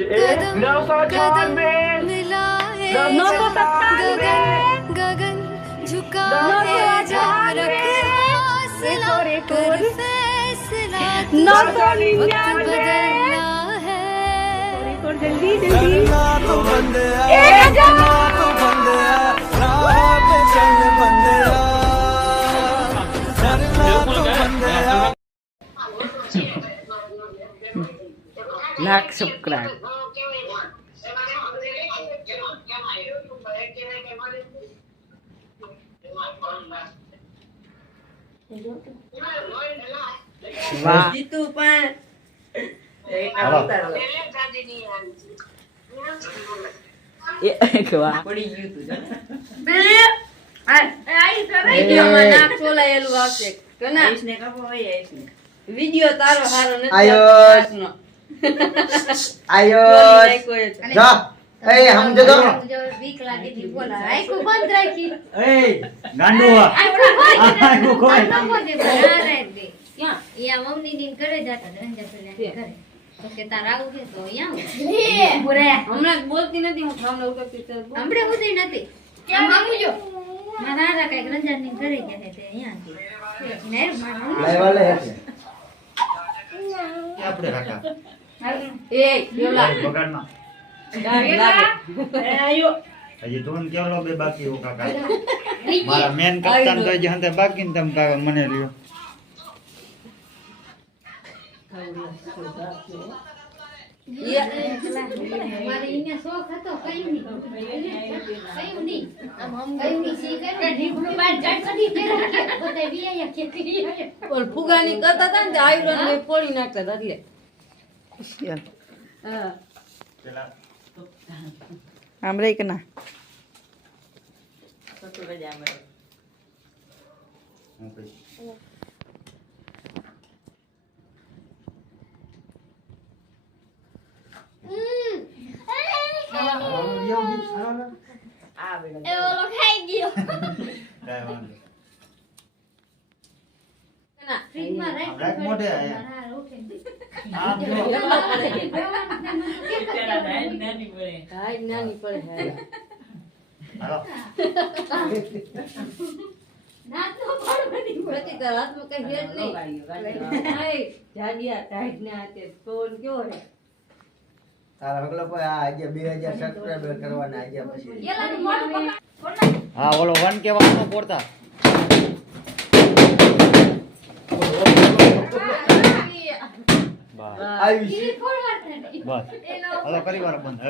कदम मिलाए गगन झुकाए जा रखे हौसला कर फैसला वक्त बदलना है जल्दी तो बंदया तो बंदया राह पे चल बंदया तो बंदया लाख सब्सक्राइब वाह જીતુ પણ વાહ પડી ગયું તું બે આઈ કરે વિડિયોમાં નાક ચોલાયેલું આવશે કના આઈસને કાપો હોય આઈસને વિડિયો તારો હારો નથી આયો જા એ સમજો તો વીક લાગી થી બોલા આઈકો બંધ રાખી એ ગાંડુआ આઈકો કોઈ ક્યાં યા મમ્મી ની કરે જાતા રંજા પેલા કરે તો કે તારા આવું છે તો અહીંયા બોરે હમણાં બોલતી નથી હું સામે ઉતરતી તો હમણે ઉધી નથી કેમ મામુ જો મારા કઈક રંજા ની કરે ગયા છે તે અહીંયા નેર મારું લાઈવા લે છે આપણે કાકા એ પેલા બગાડમાં ગાડી લાગે એ આયો હજી ધોન કેવલો બે બાકી હો કાકા મારા મેન કપ્તાન તો હજી હંતે બાકી ને તમ કાકા મને લ્યો મારે ઇને શોખ હતો કઈ નહીં કઈ નહીં આમ હમ કઈ નહીં સી કરે ઢીકડું બાર જટ સડી કે બતે વિયા કે કરી ઓલ ફુગાની કરતા હતા ને આયરન ને ફોડી નાખતા હતા એટલે હા પેલા આમ રહી કે ના તો રજા મળે હું કહીશ આ બેડા એ ઓલો ખાઈ ગયો કાંઈ વાંધો ના ફ્રીજમાં રાખ રાખ મોઢે આયા. હા ઓકે આમ જો હાય નાની પડે હાલો ના તો પડવાની પ્રતિ તાર હાથમાં કઈ હેડ નહીં હાય જાડિયા ટાઈટ ને હાથે ફોન કયો હે તારા હગલો કોઈ આ આજે 2000 સબસ્ક્રાઇબર કરવાના આજે પછી એલાનું મોઢું પકડ હા ઓલો વન કેવાનો પોરતા બસ આવી ઈ ફોરવર્ડ થઈ બસ હાલો કરી વાર બંધ હવે